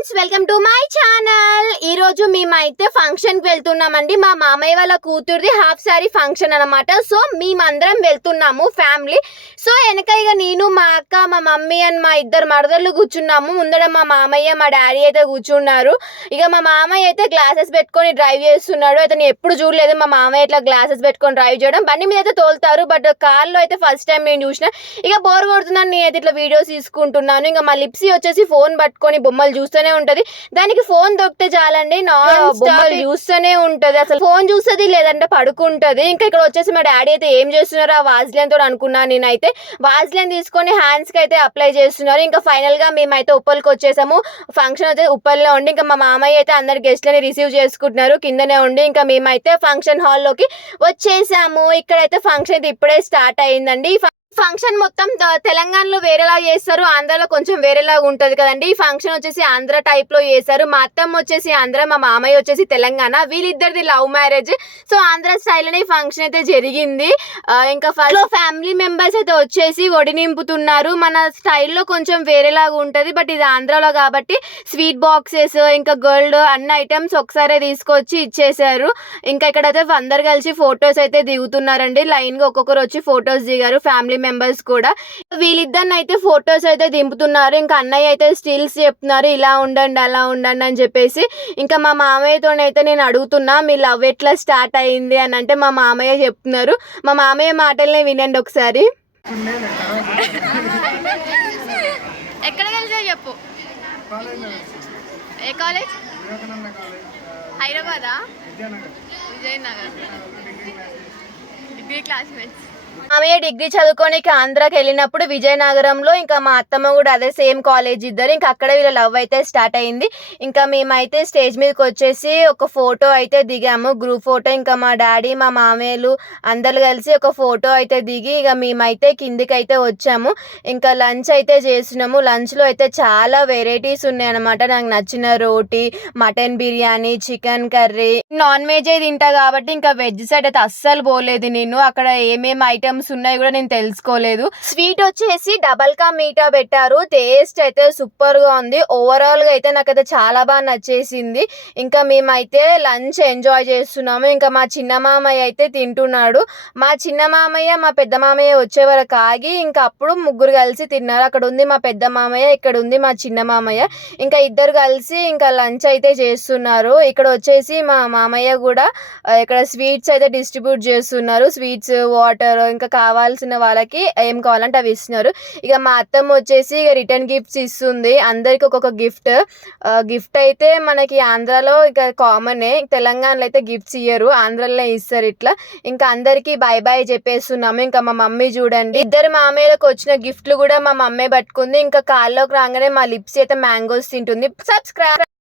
Friends, welcome to my channel. ఈ రోజు మేమైతే ఫంక్షన్ కి వెళ్తున్నామండి. మా మామయ్య వాళ్ళ కూతురిది హాఫ్ సారీ ఫంక్షన్ అనమాట. సో మేమందరం వెళ్తున్నాము ఫ్యామిలీ. సో వెనక ఇక నేను, మా అక్క, మా మమ్మీ అండ్ మా ఇద్దరు మరదళ్ళు కూర్చున్నాము. ముందర మా మామయ్య, మా డాడీ అయితే కూర్చున్నారు. ఇక మా మామయ్య అయితే గ్లాసెస్ పెట్టుకొని డ్రైవ్ చేస్తున్నాడు. అతను ఎప్పుడు చూడలేదు మా మామయ్య ఇట్లా గ్లాసెస్ పెట్టుకొని డ్రైవ్ చేయడం. బండి మీద అయితే తోలుతారు, బట్ కార్లో అయితే ఫస్ట్ టైం నేను చూసిన. ఇక బోర్ కొడుతున్నాను, నేనైతే ఇట్లా వీడియోస్ తీసుకుంటున్నాను. ఇంకా మా లిప్సీ వచ్చేసి ఫోన్ పట్టుకొని బొమ్మలు చూస్తూనే ఉంటది. దానికి ఫోన్ దొరికితే చాలండి, బొమ్మలు చూస్తూనే ఉంటది. అసలు ఫోన్ చూస్తుంది, లేదంటే పడుకుంటది. ఇంకా ఇక్కడ వచ్చేసి మా డాడీ అయితే ఏం చేస్తున్నారు, ఆ వాజ్లిన్ తోడు అనుకున్నాను. నేనైతే వాజ్లిన్ తీసుకొని హ్యాండ్స్ కి అయితే అప్లై చేస్తున్నారు. ఇంకా ఫైనల్ గా మేమైతే ఉప్పల్కి వచ్చేసాము. ఫంక్షన్ అయితే ఉప్పల్లో ఉండి, ఇంకా మా మామయ్య అయితే అందరి గెస్ట్లని రిసీవ్ చేసుకుంటున్నారు కిందనే ఉండి. ఇంకా మేమైతే ఫంక్షన్ హాల్లోకి వచ్చేసాము. ఇక్కడైతే ఫంక్షన్ అయితే ఇప్పుడే స్టార్ట్ అయిందండి. ఫంక్షన్ మొత్తం తెలంగాణలో వేరేలా చేస్తారు, ఆంధ్రాలో కొంచెం వేరేలాగా ఉంటుంది కదండి. ఈ ఫంక్షన్ వచ్చేసి ఆంధ్ర టైప్ లో చేశారు. మా అత్తమ్మ వచ్చేసి ఆంధ్ర, మా మామయ్య వచ్చేసి తెలంగాణ. వీళ్ళిద్దరిది లవ్ మ్యారేజ్. సో ఆంధ్ర స్టైల్లోనే ఈ ఫంక్షన్ అయితే జరిగింది. ఇంకా ఫస్ట్ ఫ్యామిలీ మెంబర్స్ అయితే వచ్చేసి ఒడి నింపుతున్నారు. మన స్టైల్లో కొంచెం వేరేలాగా ఉంటుంది, బట్ ఇది ఆంధ్రాలో కాబట్టి స్వీట్ బాక్సెస్ ఇంకా గోల్డ్ అన్ని ఐటమ్స్ ఒకసారి తీసుకొచ్చి ఇచ్చేసారు. ఇంకా ఇక్కడైతే అందరు కలిసి ఫొటోస్ అయితే దిగుతున్నారండి. లైన్ గా ఒక్కొక్కరు వచ్చి ఫొటోస్ దిగారు, ఫ్యామిలీ మెంబర్స్ కూడా. వీళ్ళిద్దరిని అయితే ఫొటోస్ అయితే దింపుతున్నారు. ఇంకా అన్నయ్య అయితే స్టిల్స్ చెప్తున్నారు, ఇలా ఉండండి అలా ఉండండి అని చెప్పేసి. ఇంకా మా మామయ్యతోనైతే నేను అడుగుతున్నా, మీ లవ్ ఎట్లా స్టార్ట్ అయింది అని అంటే మా మామయ్య చెప్తున్నారు. మా మామయ్య మాటల్ని వినండి ఒకసారి. ఎక్కడ కలిసా చెప్పు. ఏ కాలేజ్? హైదరాబాదా? విజయనగర్. Degree classmates. మామయ్య డిగ్రీ చదువుకోనికి ఆంధ్రాకి వెళ్ళినప్పుడు విజయనగరంలో, ఇంకా మా అత్తమ్మ కూడా అదే సేమ్ కాలేజ్ ఇద్దరు. ఇంకా అక్కడ వీళ్ళ లవ్ అయితే స్టార్ట్ అయింది. ఇంకా మేమైతే స్టేజ్ మీదకి వచ్చేసి ఒక ఫోటో అయితే దిగాము, గ్రూప్ ఫోటో. ఇంకా మా డాడీ, మా మామయ్యలు అందరు కలిసి ఒక ఫోటో అయితే దిగి ఇక మేమైతే కిందికి అయితే వచ్చాము. ఇంకా లంచ్ అయితే చేస్తున్నాము. లంచ్లో అయితే చాలా వెరైటీస్ ఉన్నాయి అనమాట. నాకు నచ్చిన రోటీ, mutton biryani, chicken curry. Non veg తింటా కాబట్టి ఇంకా వెజ్ సైడ్ అయితే అస్సలు పోలేదు నేను. అక్కడ ఏమేమి ఐటమ్స్ ఉన్నాయి కూడా నేను తెలుసుకోలేదు. స్వీట్ వచ్చేసి డబల్ కా మీఠా పెట్టారు. టేస్ట్ అయితే సూపర్ గా ఉంది. ఓవరాల్ గా అయితే నాకైతే చాలా బాగా నచ్చేసింది. ఇంకా మేమైతే లంచ్ ఎంజాయ్ చేస్తున్నాము. ఇంకా మా చిన్న మామయ్య అయితే తింటున్నాడు. మా చిన్న మామయ్య, మా పెద్ద మామయ్య వచ్చే వరకు ఆగి ఇంకా అప్పుడు ముగ్గురు కలిసి తిన్నారు. అక్కడ ఉంది మా పెద్ద మామయ్య, ఇక్కడ ఉంది మా చిన్న మామయ్య. ఇంకా ఇద్దరు కలిసి ఇంకా లంచ్ అయితే చేస్తున్నారు. ఇక్కడ వచ్చేసి మా మామయ్య కూడా ఇక్కడ స్వీట్స్ అయితే డిస్ట్రిబ్యూట్ చేస్తున్నారు. స్వీట్స్, వాటర్, ఇంకా కావాల్సిన వాళ్ళకి ఏం కావాలంటే అవి ఇస్తున్నారు. ఇక మా అత్తమ్మ వచ్చేసి ఇక రిటర్న్ గిఫ్ట్స్ ఇస్తుంది అందరికి ఒక్కొక్క గిఫ్ట్. గిఫ్ట్ అయితే మనకి ఆంధ్రాలో ఇక కామనే, తెలంగాణలో అయితే గిఫ్ట్స్ ఇయ్యరు, ఆంధ్రాలో ఇస్తారు ఇట్లా. ఇంకా అందరికి బై బై చెప్పేస్తున్నాము. ఇంకా మా మమ్మీ చూడండి, ఇద్దరు మామయ్యలకు వచ్చిన గిఫ్ట్లు కూడా మా మమ్మీ పట్టుకుంది. ఇంకా కాల్లోకి రాగానే మా లిప్స్ అయితే మ్యాంగోస్ తింటుంది. సబ్స్క్రైబ్.